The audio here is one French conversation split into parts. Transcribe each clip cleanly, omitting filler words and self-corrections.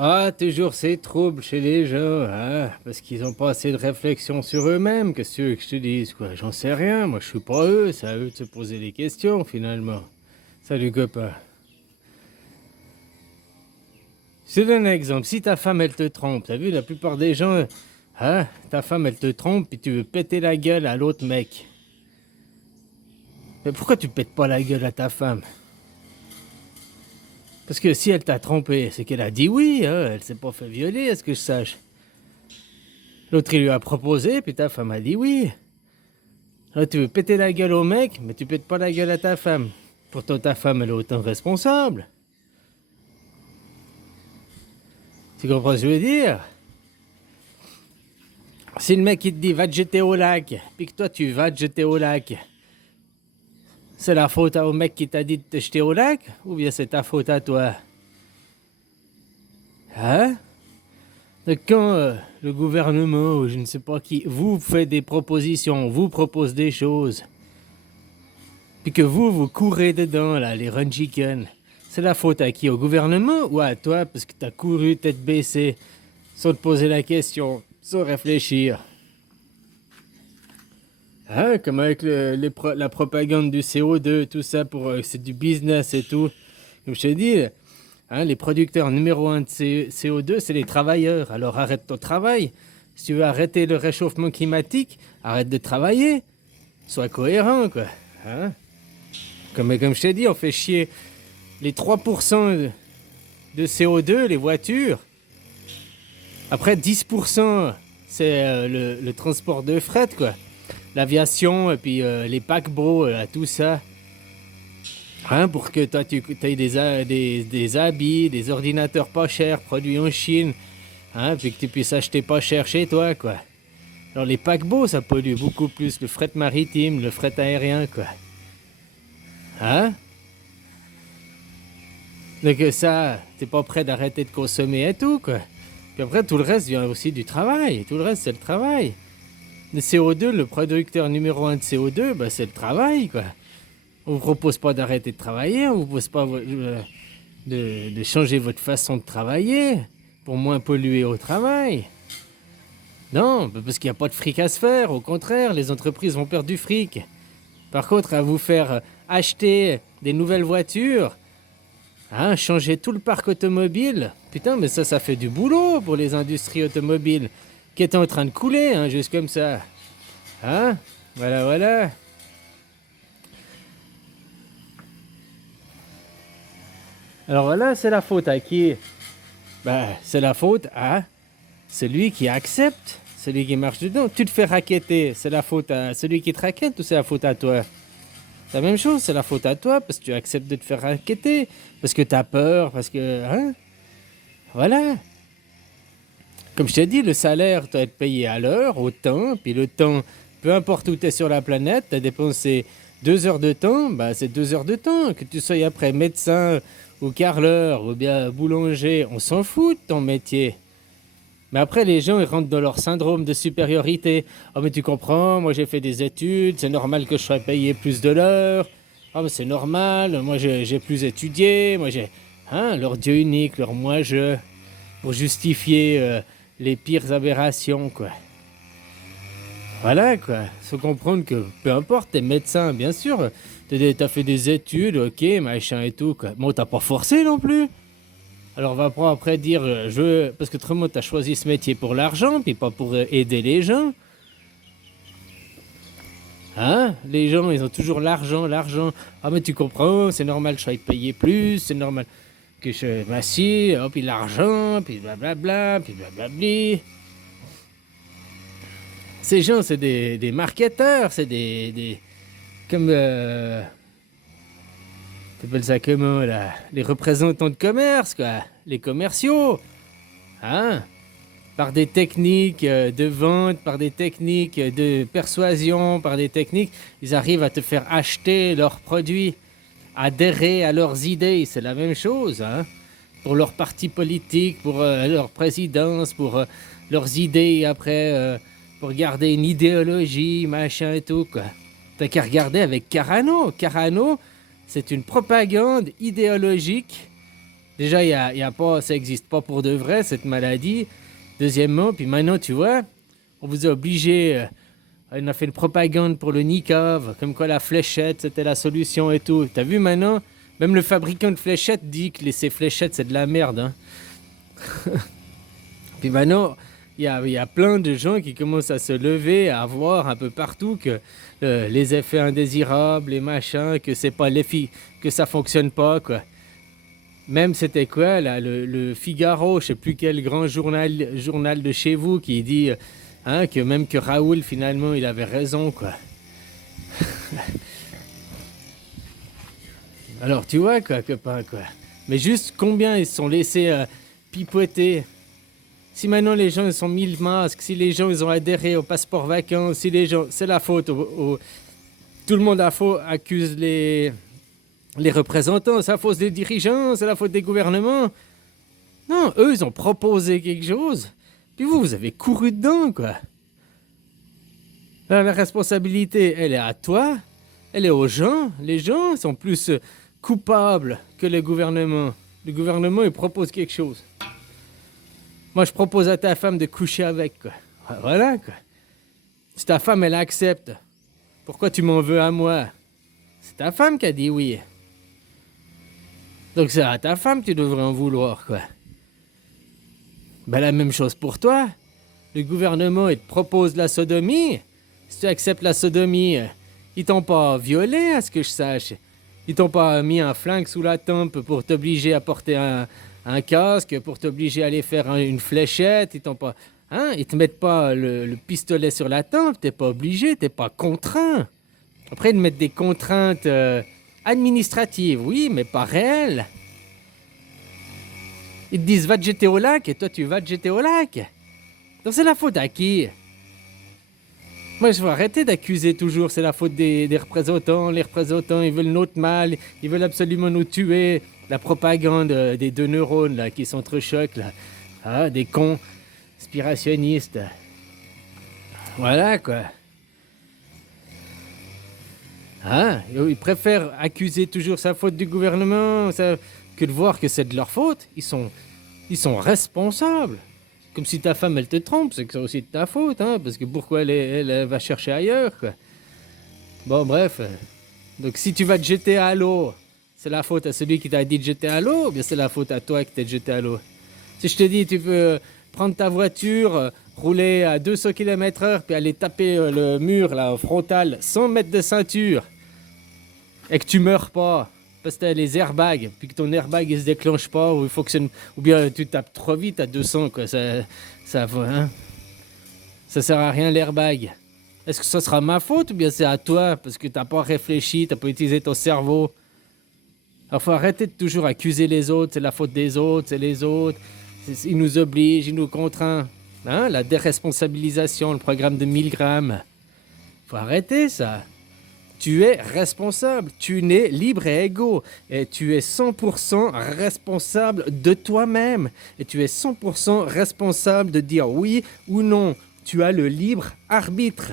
Ah, toujours ces troubles chez les gens, hein, parce qu'ils ont pas assez de réflexion sur eux-mêmes. Qu'est-ce que tu veux que je te dise, quoi? J'en sais rien, moi je suis pas eux, c'est à eux de se poser des questions, finalement. Salut, copain. Je te donne un exemple, si ta femme, elle te trompe, t'as vu, la plupart des gens, hein, ta femme, elle te trompe, puis tu veux péter la gueule à l'autre mec. Mais pourquoi tu pètes pas la gueule à ta femme? Parce que si elle t'a trompé, c'est qu'elle a dit oui, hein, elle s'est pas fait violer, à ce que je sache. L'autre, il lui a proposé, puis ta femme a dit oui. Là, tu veux péter la gueule au mec, mais tu pètes pas la gueule à ta femme. Pourtant, ta femme, elle est autant responsable. Tu comprends ce que je veux dire? Si le mec, il te dit va te jeter au lac, puis que toi, tu vas te jeter au lac, c'est la faute au mec qui t'a dit de te jeter au lac, ou bien c'est ta faute à toi? Hein? Donc quand le gouvernement, ou je ne sais pas qui, vous fait des propositions, vous propose des choses, puis que vous courez dedans, là, les run chicken. C'est la faute à qui? Au gouvernement ou à toi parce que t'as couru tête baissée, sans te poser la question, sans réfléchir? Hein? Comme avec la propagande du CO2, tout ça, c'est du business et tout. Comme je te dis, hein, les producteurs numéro un de CO2, c'est les travailleurs. Alors arrête ton travail. Si tu veux arrêter le réchauffement climatique, arrête de travailler. Sois cohérent, quoi. Hein? Comme je t'ai dit, on fait chier les 3% de CO2, les voitures. Après, 10%, c'est le transport de fret, quoi. L'aviation, et puis les paquebots, tout ça. Hein, pour que toi, tu aies des habits, des ordinateurs pas chers, produits en Chine. Hein, puis que tu puisses acheter pas cher chez toi, quoi. Alors, les paquebots, ça pollue beaucoup plus. Le fret maritime, le fret aérien, quoi. Hein? Donc ça, t'es pas prêt d'arrêter de consommer et tout, quoi. Puis après, tout le reste vient aussi du travail. Tout le reste, c'est le travail. Le CO2, le producteur numéro un de CO2, bah, c'est le travail, quoi. On vous propose pas d'arrêter de travailler, on vous propose pas de changer votre façon de travailler pour moins polluer au travail. Non, parce qu'il n'y a pas de fric à se faire. Au contraire, les entreprises vont perdre du fric. Par contre, à vous faire acheter des nouvelles voitures, hein, changer tout le parc automobile, putain, mais ça fait du boulot pour les industries automobiles qui étaient en train de couler, hein, juste comme ça. Hein? Voilà, voilà. Alors voilà, c'est la faute à qui? Ben, c'est la faute à celui qui accepte, celui qui marche dedans. Tu te fais racketter, c'est la faute à celui qui te raquette ou c'est la faute à toi? C'est la même chose, c'est la faute à toi parce que tu acceptes de te faire racketter, parce que t'as peur, parce que... Hein? Voilà. Comme je t'ai dit, le salaire doit être payé à l'heure, au temps, puis le temps, peu importe où tu es sur la planète, tu as dépensé 2 heures de temps, bah c'est 2 heures de temps. Que tu sois après médecin ou carreleur ou bien boulanger, on s'en fout de ton métier. Mais après, les gens, ils rentrent dans leur syndrome de supériorité. Oh, mais tu comprends, moi j'ai fait des études, c'est normal que je sois payé plus de l'heure. Oh, mais c'est normal, moi j'ai plus étudié, moi j'ai... Hein, leur Dieu unique, leur moi-je, pour justifier les pires aberrations, quoi. Voilà, quoi. Faut comprendre que peu importe, t'es médecin, bien sûr. T'as fait des études, ok, machin et tout, quoi. Bon, t'as pas forcé non plus. Alors, on va pas après dire, parce que autrement, t'as choisi ce métier pour l'argent, puis pas pour aider les gens. Hein? Les gens, ils ont toujours l'argent, l'argent. Ah, mais tu comprends, c'est normal que je sois payé plus, c'est normal que je m'assieds, oh, puis l'argent, puis blablabla, puis blablabli. Ces gens, c'est des marketeurs, c'est comme... t'appelles ça comment, là? Les représentants de commerce, quoi. Les commerciaux. Hein? Par des techniques de vente, par des techniques de persuasion, par des techniques, ils arrivent à te faire acheter leurs produits, adhérer à leurs idées. C'est la même chose, hein? Pour leur parti politique, pour leur présidence, pour leurs idées après, pour garder une idéologie, machin et tout, quoi. T'as qu'à regarder avec Carano. Carano, c'est une propagande idéologique Déjà, y a pas, ça n'existe pas pour de vrai, cette maladie. Deuxièmement, puis maintenant, tu vois, on vous a obligé, on a fait une propagande pour le niqab, comme quoi la fléchette, c'était la solution et tout. T'as vu maintenant? Même le fabricant de fléchettes dit que ces fléchettes, c'est de la merde. Hein. Puis maintenant, il y a plein de gens qui commencent à se lever, à voir un peu partout que les effets indésirables, les machins, que c'est pas que ça fonctionne pas, quoi. Même c'était quoi, là, le Figaro, je sais plus quel grand journal de chez vous qui dit hein, que même que Raoul, finalement, il avait raison, quoi. Alors, tu vois, quoi, copain, quoi. Mais juste combien ils se sont laissés pipoter. Si maintenant les gens ils sont mis le masque, si les gens ils ont adhéré au passeport vacances, si les gens, c'est la faute tout le monde accuse les représentants, c'est la faute des dirigeants, c'est la faute des gouvernements. Non, eux ils ont proposé quelque chose, puis vous avez couru dedans, quoi. La responsabilité, elle est à toi, elle est aux gens. Les gens sont plus coupables que le gouvernement. Le gouvernement il propose quelque chose. Moi, je propose à ta femme de coucher avec, quoi. Voilà, quoi. Si ta femme, elle accepte, pourquoi tu m'en veux à moi? C'est ta femme qui a dit oui. Donc c'est à ta femme que tu devrais en vouloir, quoi. Ben, la même chose pour toi. Le gouvernement, il te propose la sodomie. Si tu acceptes la sodomie, ils t'ont pas violé, à ce que je sache. Ils t'ont pas mis un flingue sous la tempe pour t'obliger à porter un casque, pour t'obliger à aller faire une fléchette. Ils t'ont pas... Hein? Ils te mettent pas le pistolet sur la tempe. T'es pas obligé, t'es pas contraint. Après, ils te mettent des contraintes administratives, oui, mais pas réelles. Ils te disent va te jeter au lac et toi tu vas te jeter au lac. Donc c'est la faute à qui? Moi, je veux arrêter d'accuser toujours, c'est la faute des représentants. Les représentants, ils veulent notre mal, ils veulent absolument nous tuer. La propagande des deux neurones là, qui s'entrechoquent, là. Ah, des cons conspirationnistes. Voilà, quoi. Ah, ils préfèrent accuser toujours sa faute du gouvernement que de voir que c'est de leur faute. Ils sont responsables. Comme si ta femme, elle te trompe, c'est que c'est aussi de ta faute, hein, parce que pourquoi elle va chercher ailleurs, quoi. Bon, bref. Donc, si tu vas te jeter à l'eau, c'est la faute à celui qui t'a dit de jeter à l'eau, ou bien c'est la faute à toi qui t'es jeté à l'eau? Si je te dis, tu peux prendre ta voiture, rouler à 200 km/h, puis aller taper le mur, là, au frontal, 100 mètres de ceinture, et que tu meurs pas, parce que t'as les airbags, puis que ton airbag il se déclenche pas, ou il fonctionne, ou bien tu tapes trop vite à 200, quoi, ça va, hein. Ça sert à rien l'airbag. Est-ce que ça sera ma faute ou bien c'est à toi, parce que t'as pas réfléchi, t'as pas utilisé ton cerveau? Alors faut arrêter de toujours accuser les autres, c'est la faute des autres, c'est les autres, ils nous obligent, ils nous contraignent. Hein, la déresponsabilisation, le programme de 1000 grammes. Faut arrêter ça. Tu es responsable, tu nais libre et égaux, et tu es 100% responsable de toi-même, et tu es 100% responsable de dire oui ou non. Tu as le libre arbitre.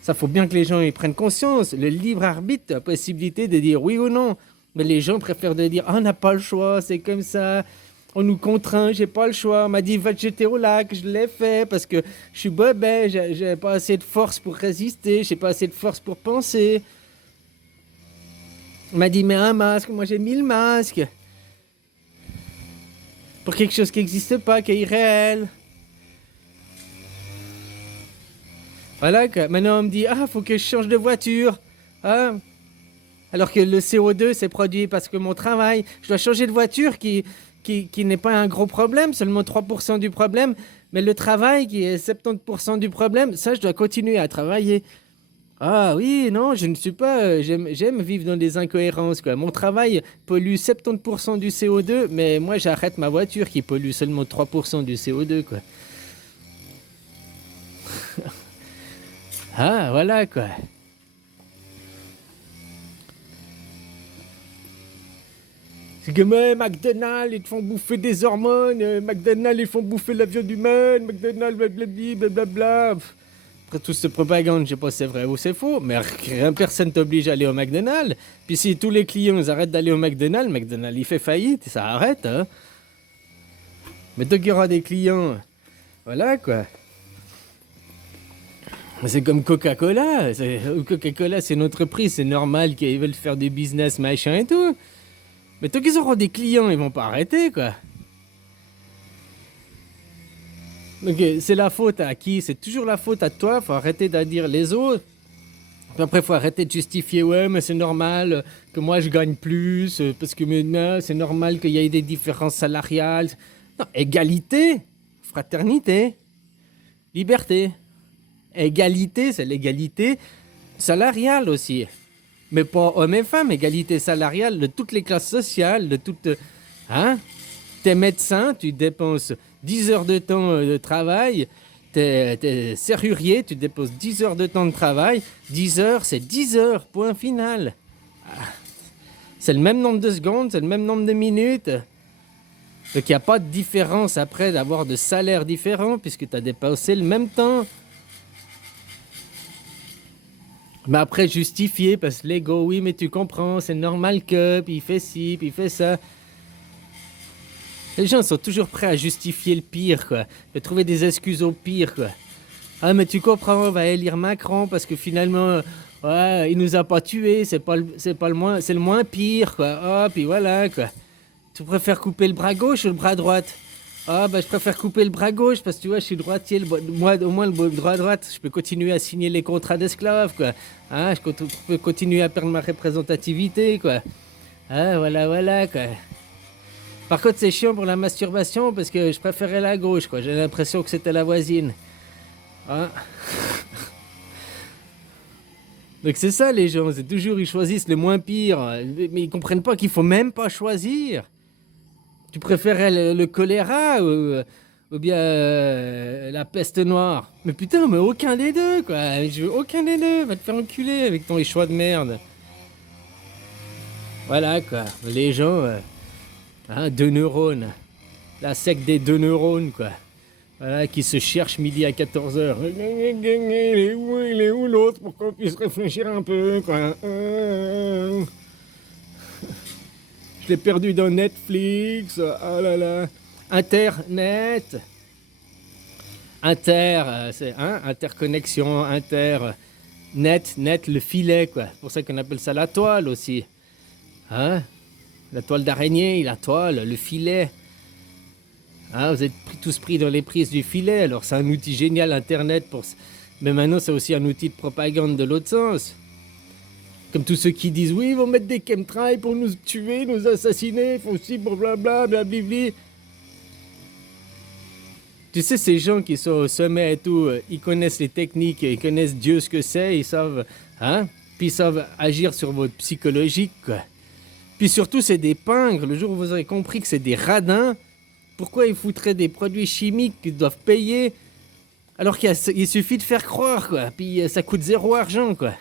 Ça, faut bien que les gens y prennent conscience. Le libre arbitre, la possibilité de dire oui ou non. Mais les gens préfèrent de dire « Ah, on n'a pas le choix, c'est comme ça. On nous contraint, j'ai pas le choix. On m'a dit « Va te jeter au lac. » Je l'ai fait parce que je suis bébé, j'ai pas assez de force pour résister, j'ai pas assez de force pour penser. On m'a dit « Mets un masque. » Moi, j'ai mis le masque. Pour quelque chose qui n'existe pas, qui est irréel. Voilà, quoi. Maintenant, on me dit « Ah, faut que je change de voiture. » Ah. Alors que le CO2, c'est produit parce que mon travail, je dois changer de voiture qui n'est pas un gros problème, seulement 3% du problème, mais le travail qui est 70% du problème, ça, je dois continuer à travailler. Ah oui, non, je ne suis pas... J'aime vivre dans des incohérences, quoi. Mon travail pollue 70% du CO2, mais moi, j'arrête ma voiture qui pollue seulement 3% du CO2, quoi. Ah, voilà, quoi. C'est que McDonald's, ils te font bouffer des hormones, McDonald's, ils font bouffer la viande humaine, McDonald's, blablabla, blablabla. Après toute cette propagande, je sais pas si c'est vrai ou c'est faux, mais personne t'oblige à aller au McDonald's. Puis si tous les clients ils arrêtent d'aller au McDonald's, McDonald's il fait faillite, ça arrête. Hein. Mais tant qu'il y aura des clients, voilà quoi. C'est comme Coca-Cola. Coca-Cola, c'est une entreprise, c'est normal qu'ils veulent faire du business, machin et tout. Mais tant qu'ils auront des clients, ils vont pas arrêter, quoi. Donc c'est la faute à qui? C'est toujours la faute à toi. Faut arrêter de dire les autres. Puis après, faut arrêter de justifier. Ouais, mais c'est normal que moi je gagne plus parce que maintenant c'est normal qu'il y ait des différences salariales. Non, égalité, fraternité, liberté. Égalité, c'est l'égalité salariale aussi. Mais pas hommes et femmes, égalité salariale de toutes les classes sociales, de toutes. Hein? T'es médecin, tu dépenses 10 heures de temps de travail. T'es serrurier, tu déposes 10 heures de temps de travail. 10 heures, c'est 10 heures, point final. C'est le même nombre de secondes, c'est le même nombre de minutes. Donc il n'y a pas de différence après d'avoir de salaires différents puisque tu as dépensé le même temps. Mais après, justifier, parce que l'ego, oui, mais tu comprends, c'est normal que, puis il fait ci, puis il fait ça. Les gens sont toujours prêts à justifier le pire, quoi. De trouver des excuses au pire, quoi. Ah, mais tu comprends, on va élire Macron, parce que finalement, ouais, il nous a pas tués, c'est le moins pire, quoi. Ah, puis voilà, quoi. Tu préfères couper le bras gauche ou le bras droite? Ah, bah, je préfère couper le bras gauche parce que tu vois, je suis droitier. Moi, au moins, le bras droite, je peux continuer à signer les contrats d'esclaves, quoi. Hein, je peux continuer à perdre ma représentativité, quoi. Ah, voilà, quoi. Par contre, c'est chiant pour la masturbation parce que je préférais la gauche, quoi. J'ai l'impression que c'était la voisine. Hein? Donc c'est ça, les gens. C'est toujours, ils choisissent le moins pire. Mais ils comprennent pas qu'il faut même pas choisir. Tu préférais le choléra ou bien la peste noire? Mais putain, mais aucun des deux, quoi. Je veux aucun des deux. Va te faire enculer avec ton choix de merde. Voilà, quoi. Les gens, hein, 2 neurones. La secte des 2 neurones, quoi. Voilà, qui se cherchent midi à 14h. Il est où l'autre pour qu'on puisse réfléchir un peu, quoi. Je l'ai perdu dans Netflix. Oh là là. Internet. C'est interconnexion, net, le filet, quoi. C'est pour ça qu'on appelle ça la toile aussi. Hein? La toile d'araignée, la toile, le filet. Hein, vous êtes tous pris dans les prises du filet. Alors c'est un outil génial, Internet. Mais maintenant, c'est aussi un outil de propagande de l'autre sens. Comme tous ceux qui disent, oui, ils vont mettre des chemtrails pour nous tuer, nous assassiner, il faut aussi blablabla, blablabli. Tu sais, ces gens qui sont au sommet et tout, ils connaissent les techniques, ils connaissent Dieu ce que c'est, ils savent, hein, puis ils savent agir sur votre psychologique, quoi. Puis surtout, c'est des pingres. Le jour où vous aurez compris que c'est des radins, pourquoi ils foutraient des produits chimiques qu'ils doivent payer alors qu'il suffit de faire croire, quoi. Puis ça coûte 0 argent, quoi.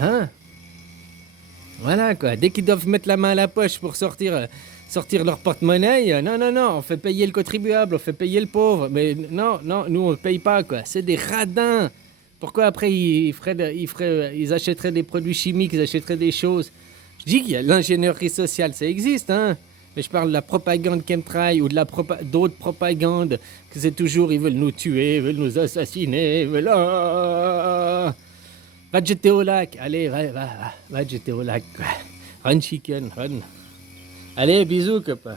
Hein? Voilà, quoi. Dès qu'ils doivent mettre la main à la poche pour sortir leur porte-monnaie, non, on fait payer le contribuable, on fait payer le pauvre. Mais non, nous on ne paye pas, quoi. C'est des radins. Pourquoi après ils achèteraient des produits chimiques, ils achèteraient des choses? Je dis qu'il y a l'ingénierie sociale, ça existe, hein. Mais je parle de la propagande chemtrail ou de d'autres propagandes, que c'est toujours, ils veulent nous tuer, ils veulent nous assassiner, ils veulent... Va te jeter au lac, allez, va te jeter au lac. Run chicken, run. Allez, bisous, copain.